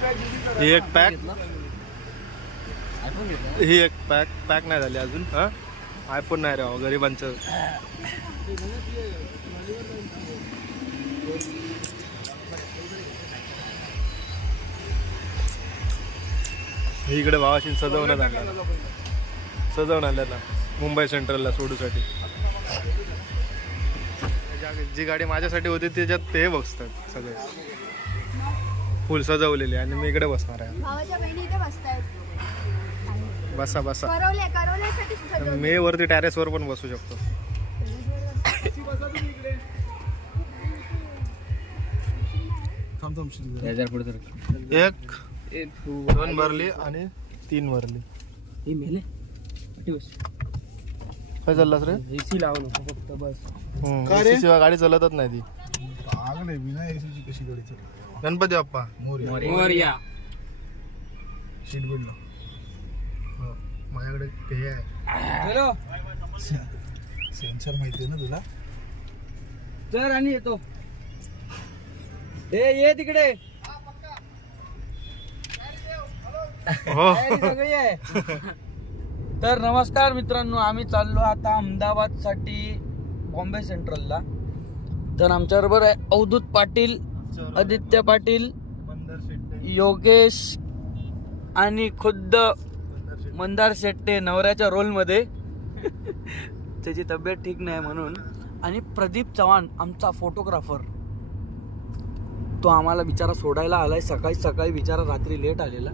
ही एक पॅक ही एक pack pack नाही झाली अजून. हा? आयफोन नाही राह गरिबांचं. ही इकडे भावाशी सजवण्यात आणलं सजवून आल्याला मुंबई सेंट्रलला सोडूसाठी. जी गाडी माझ्यासाठी होती त्याच्यात ते बघतात सगळे. फुल सजवलेली आणि मी इकडे बसणार आहे. भावाच्या बहिणी इथे बसतायत. बसा बसा. करवले करवल्यासाठी सजवलं. मी वरती टेरेसवर पण बसू शकतो. एक दोन भरली आणि तीन भरली हे मेले? बस. काय चाललास रे? एसी लावू नको फक्त बस. गाडी चालतच नाही ती. आग नाही बिना एसीची कशी गाडी चालली गणपती बाप्पा मोर मोरया. सीट बेल्ट हो, माझ्याकडे ते आहे. चलो. सेन्सर माहिती आहे ना तुला? चल आणि येतो. ए ये तिकडे. हो. तयारी सगळी आहे. तर नमस्कार मित्रांनो आम्ही चाललो आता अहमदाबादसाठी बॉम्बे सेंट्रलला. तर आमच्याबरोबर आहे अवधूत पाटील आदित्य पाटील योगेश आणि खुद्द मंदार शेट्टे नवऱ्याच्या रोलमध्ये त्याची तब्येत ठीक नाही म्हणून. आणि प्रदीप चव्हाण आमचा फोटोग्राफर तो आम्हाला बिचारा सोडायला आलाय. सकाळी सकाळी बिचारा रात्री लेट आलेला.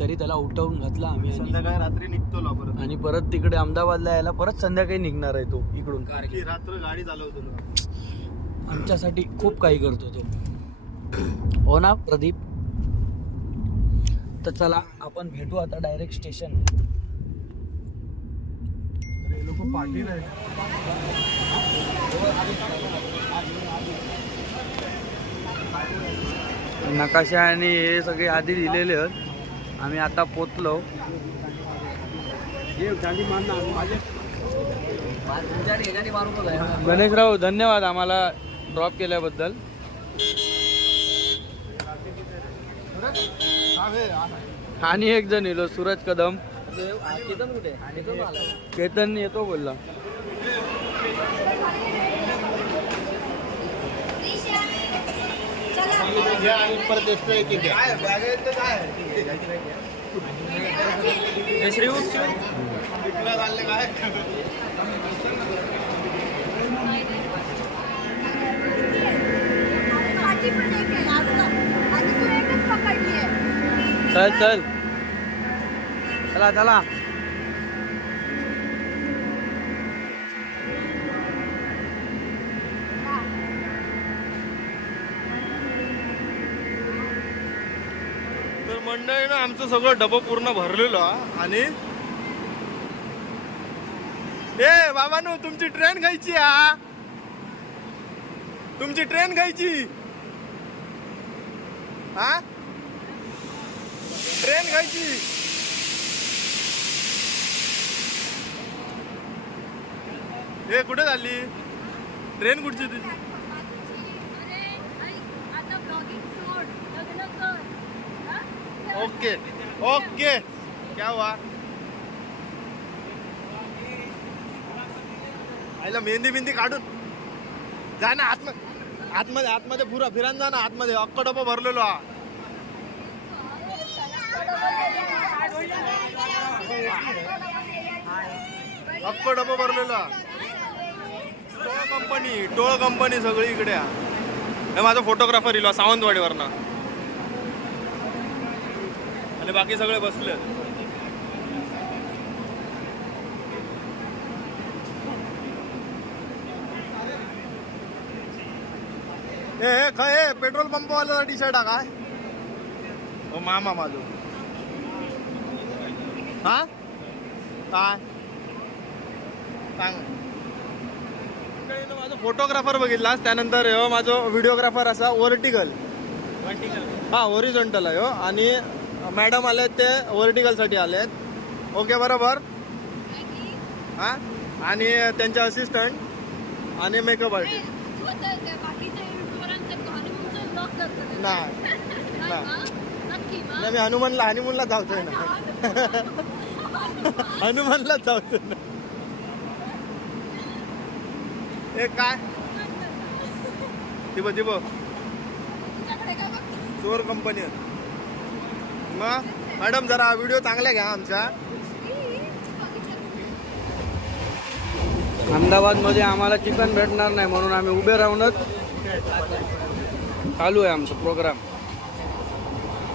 तरी त्याला उठवून घातला आम्ही संध्याकाळी रात्री निघतो परत. आणि परत तिकडे अहमदाबादला यायला. परत संध्याकाळी निघणार आहे तो इकडून. की रात्र गाडी चालवतो. आमच्यासाठी खूप काही करतो तो. हो ना प्रदीप? तर चला आपण भेटू आता डायरेक्ट स्टेशन पाटील नकाशा आणि हे सगळे आधी दिलेले आहेत. आम्ही आता पोचलो. गणेशराव धन्यवाद आम्हाला. ड्रॉप केल्याबद्दल. आणि एक जण येलो सूरज कदम. केतन येतो बोलला. माझी पण एक आहे, अजून- आणि तू एकच पकडली आहे. चल चल. चला चला. तर मंडळीनं आमचं सगळं डबं पूर्ण भरलेलं हा. आणि ए बाबानो तुमची ट्रेन घ्यायची हा. तुमची ट्रेन घ्यायची. हा? ट्रेन खायची हे कुठे झाली ट्रेन कुठची तुझी ओके ओके. क्या हुआ? आईला मेहंदी बिंदी काढून. जा ना आतमध्ये आतमध्ये आतमध्ये पुरा फिरान जा ना आतमध्ये. अक्क डबा भरलेलो हा. अक्क डबा भरलेला. टोळ कंपनी टोळ कंपनी सगळी इकडे हे माझा फोटोग्राफर इलो सावंतवाडीवरनं. आणि बाकी सगळे बसले. ए हे खय हे पेट्रोल पंपवाल्याचा टी शर्ट हा काय? हो मामा माझं. हा काय? सांग. मंडळीनं माझा फोटोग्राफर बघितलास त्यानंतर ह्यो माझो व्हिडिओग्राफर असा वर्टिकल हा ओरिझोंटल आहे हो. आणि मॅडम आले ते वर्टिकलसाठी आलेत. ओके बरोबर? हा? आणि त्यांचे असिस्टंट आणि मेकअप आर्टिस्ट. नाही. नाही मी हनुमानला हनीमूनला जाऊतोय ना. हनुमानला जाऊतोय ना. हे काय? दिब दिब. चोर कंपनी मग? मॅडम जरा व्हिडिओ चांगल्या घ्या आमच्या. अहमदाबादमध्ये आम्हाला चिकन भेटणार नाही म्हणून आम्ही उभे राहूनच चालू आहे आमचा प्रोग्राम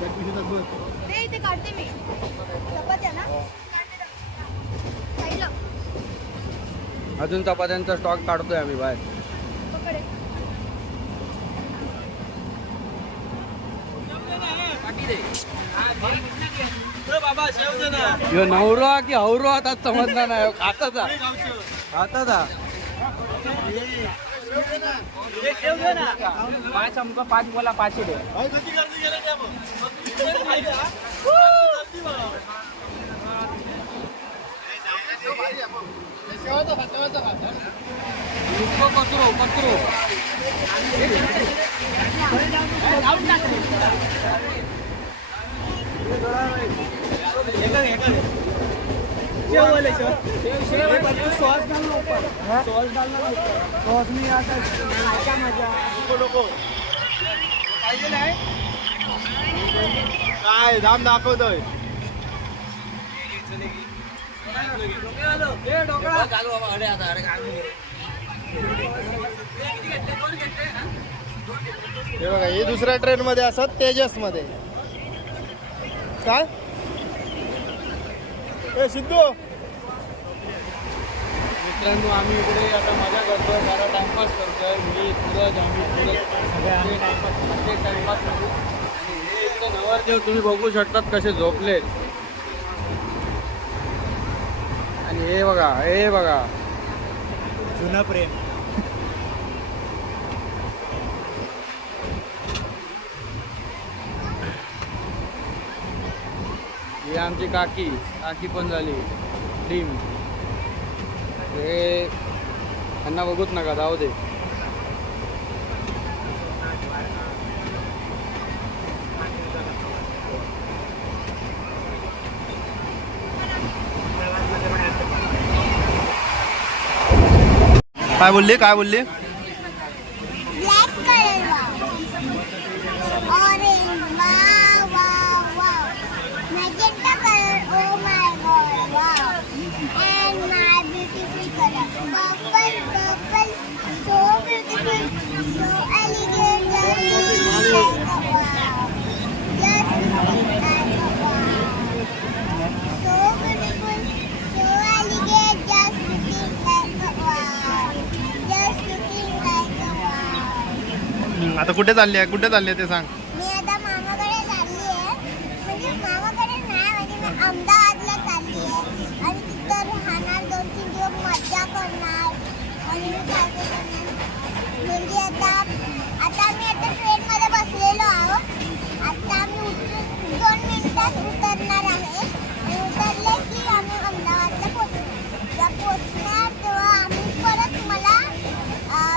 ते इथे काढते मी. चपात्या ना? साईडला अजून चपात्यांचा स्टॉक काढतोय आम्ही बाहेर. ह्यो नवरो हा की हवरो आता समजला नाही. खाताचा खाताचा पाच आमका पाच बोला पाच दे કચરો કચરો સોસની આ લોકો લોકો काय धाम दाखवतोय. हे बघा हे दुसऱ्या ट्रेन मध्ये असत तेजसमध्ये. काय? ए सिद्धू! मित्रांनो आम्ही इकडे आता मजा करतोय मला टाइमपास करतोय. मी तुझं आम्ही टाइमपास टाइमपास करू. नवरदेव तुम्ही बघू शकतात कसे झोपलेत. आणि हे बघा हे बघा. जुना प्रेम. ही आमची काकी काकी पण झाली. टीम. हे त्यांना बघूच नका जाऊ दे. काय बोलली? काय बोलली? कुठे चालली आहे? कुठे चालली आहे ते सांग. मी आता मामाकडे चालली आहे. म्हणजे मामाकडे नाही म्हणजे मी अहमदाबादला चालली आहे. आणि तिथं राहणार दोन तीन दिवस मज्जा करणार. आणि मी काय काय करणार? म्हणजे आता आता मी आता ट्रेनमध्ये बसलेलो आहोत आता मी उतरून दोन मिनिटात उतरणार आहे आणि उतरले की आम्ही अहमदाबादला पोहोचू जेव्हा पोहोचणार तेव्हा आम्ही परत मला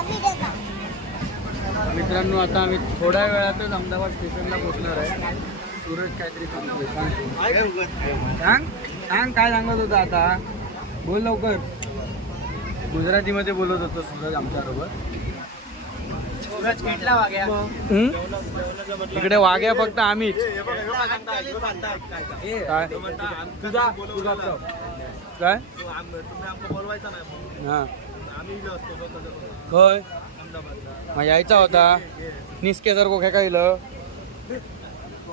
व्हिडिओ काढू मित्रांनो आता आम्ही थोड्या वेळातच अहमदाबाद स्टेशनला पोहोचणार आहे. सूरज काहीतरी सांग. सांग काय सांगत होता आता? बोल लवकर. गुजरातीमध्ये बोलत होतो सूरज आमच्याबरोबर? इकडे वाघ्या फक्त आम्हीच. काय? हा. होय. मग यायचा होता. निस्के जर कोख्या काय इलं?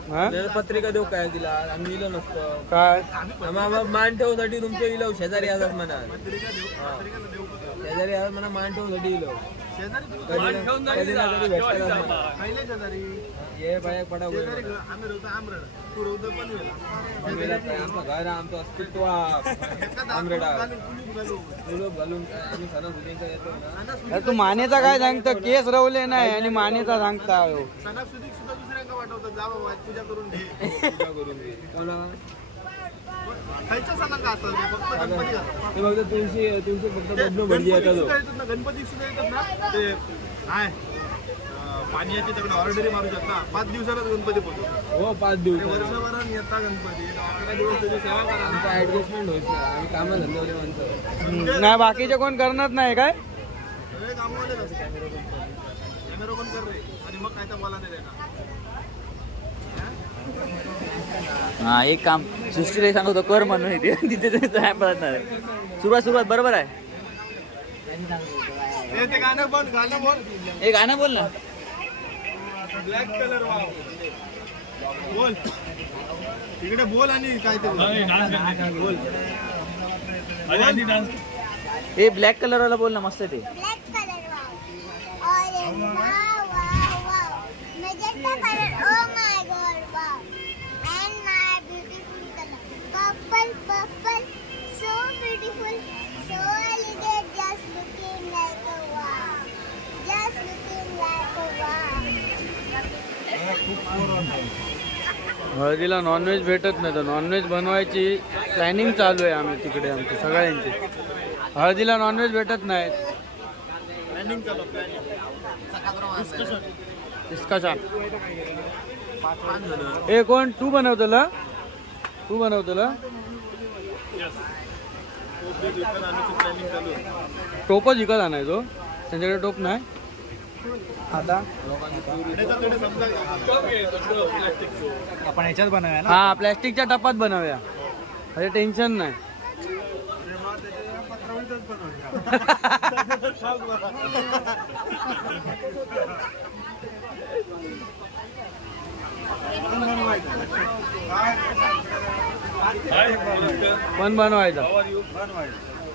हा? पत्रिका देऊ काय तिला? आम्ही दिलं नसतं. काय? आम्हाला मान ठेवसाठी तुमच्या इलो शेजारी आहात म्हणा. शेजारी आहात म्हणा मान ठेवसाठी इलो. कधी आमचं घर आमचं अस्तित्व आमरेडा घालून येतो तू मानेचा काय सांगतो केस रवले नाही आणि मानेचा सांगता. सणासुदीक सुद्धा दुसऱ्यांका वाटवतात जा बाबा पूजा करून घे पूजा करून घे. चला. खायच्या सणांका असतात फक्त गणपती घालतात. ते फक्त तुळशी तुळशी फक्त. सुद्धा ना गणपती सुद्धा येतात ना ते काय अं, पाण्याची तिकडे ऑर्डरी मारू शकता. पाच दिवसातच गणपती पोहोचतो. हो पाच दिवस वर्षभरात येता गणपती. अकरा दिवस त्याची सेवा करा. ऍडजस्टमेंट होत नाही आम्ही कामं धंद्यावाले माणसं नाही बाकीचे कोण करणार नाही काय? सगळे कामवालेच असतात कॅमेरा पण कर रे? आणि मग काय तर बोला नाही देणार हा? एक काम. सृष्टीला सांगत होतो कर म्हणून. इथे तिथे ते नाही पडत नाही. सुरुवात सुरुवात बरोबर आहे. ते ते गाणं पण गाणं बोल. एक गाणं बोल ना. Black colour wow. बोल. तिकडे बोल आणि काय ते बोल. हे ब्लॅक कलर वाला बोल ना मस्त आहे ते. Black colour wow. ऑरेंज हळदीला नॉनव्हेज भेटत नाही तर नॉनव्हेज बनवायची प्लॅनिंग चालू आहे आम्ही तिकडे आमची सगळ्यांची. हळदीला नॉनव्हेज भेटत नाहीत डिस्कशन ए कोण? तू बनवतला? तू बनवतला? टोपच विकत आणायचो. त्यांच्याकडे टोप नाही. आता? आपण ह्याच्यात बनवूया हा प्लॅस्टिकच्या टपात बनवूया. अरे टेन्शन नाही. पण बनवायचा.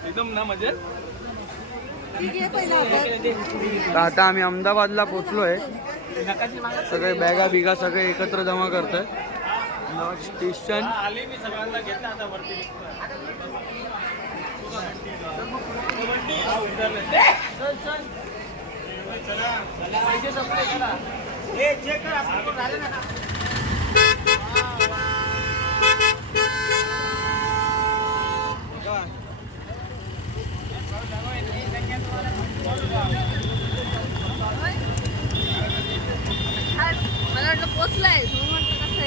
एकदम ना म्हणजे? तर आता आम्ही अहमदाबादला पोचलोय. सगळे बॅगा बिगा सगळे एकत्र जमा करतोय. अहमदाबाद स्टेशन मला वाटलं पोचलाय म्हणून म्हटलं कसं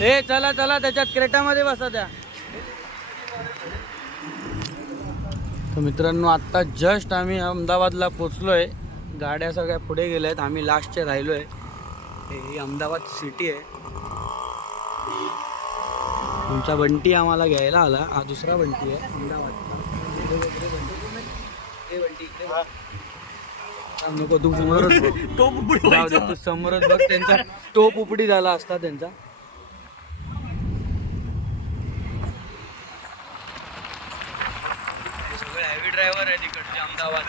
आहे चला चला त्याच्यात क्रेटामध्ये बसा त्या. तर मित्रांनो आत्ता जस्ट आम्ही अहमदाबादला पोचलोय. गाड्या सगळ्या पुढे गेल्या आहेत आम्ही लास्टचे राहिलोय. हे ही अहमदाबाद सिटी आहे. तुमचा बंटी आम्हाला घ्यायला आला. हा दुसरा बंटी आहे. अहमदाबादचा नको तू समोरच तू समोरच बघ. त्यांचा टोप उपडी झाला असता त्यांचा. सगळे हॅवी ड्रायव्हर आहे तिकडचे अहमदाबाद